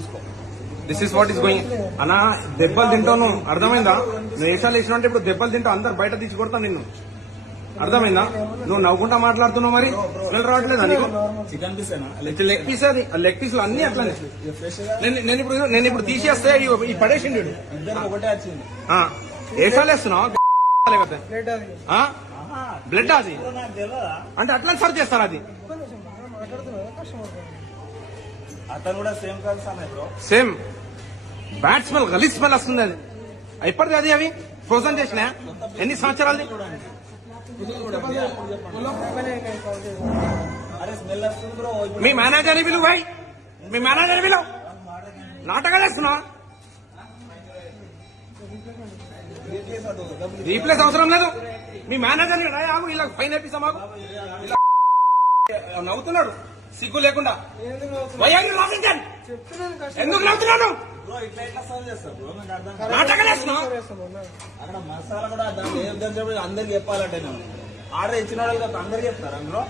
చూసుకో. This is what is going అన్నా. దెబ్బలు తింటాను, అర్థమైందా? నువ్వు వేషాలు వేసినా అంటే ఇప్పుడు దెబ్బలు తింటావు, అందరు బయట తీసి కొడతాను నిన్ను, అర్థమైందా? నువ్వు నవ్వుకుంటా మాట్లాడుతున్నావు, మరి స్మెల్ రావట్లేదా నీకు? చికెన్ పీసేనా? లెగ్ పీస్, అది లెగ్ పీసులు అన్ని అట్లనే. నేను ఇప్పుడు తీసేస్తే ఈ పడేసిండు. ఇద్దరు ఒకటే వచ్చింది. వేషాలు వేస్తున్నావు, బ్లడ్ అది నాకు తెలియదా? అంటే అట్లా సర్చ్ చేస్తారు. అది అతను కూడా సేమ్ కాదు sir bro. Same bad smell, గలీజ్ స్మెల్ వస్తుంది. అది ఎప్పటిది? అది అవి ఫ్రోజన్ చేసిన ఎన్ని సంవత్సరాలది? అరే స్మెల్ వస్తుంది బ్రో. మీ మేనేజర్ని పిలువు భాయ్, మీ మేనేజర్ పిలువు. నాటకాలు వేస్తున్నా. రీప్లేస్ అవసరం లేదు. మీ మేనేజర్ని ఆగు, ఇలా ఫైన్ వేపిస్తా మాకు. నవ్వుతున్నాడు సిగ్గు లేకుండా. ఎందుకు నవ్వుతున్నాను? బ్రో ఇట్లా ఎట్లా సర్వ్ చేస్తారు బ్రో? నాకు అర్థం కాదు. నాటకాలు వేస్తున్నావు. అక్కడ మసాలా కూడా దాంట్లో ఏం తెలిసి అందరికి చెప్పాలంటే నేను ఆర్డర్ ఇచ్చిన వాళ్ళకి అందరికి చెప్తారా బ్రో?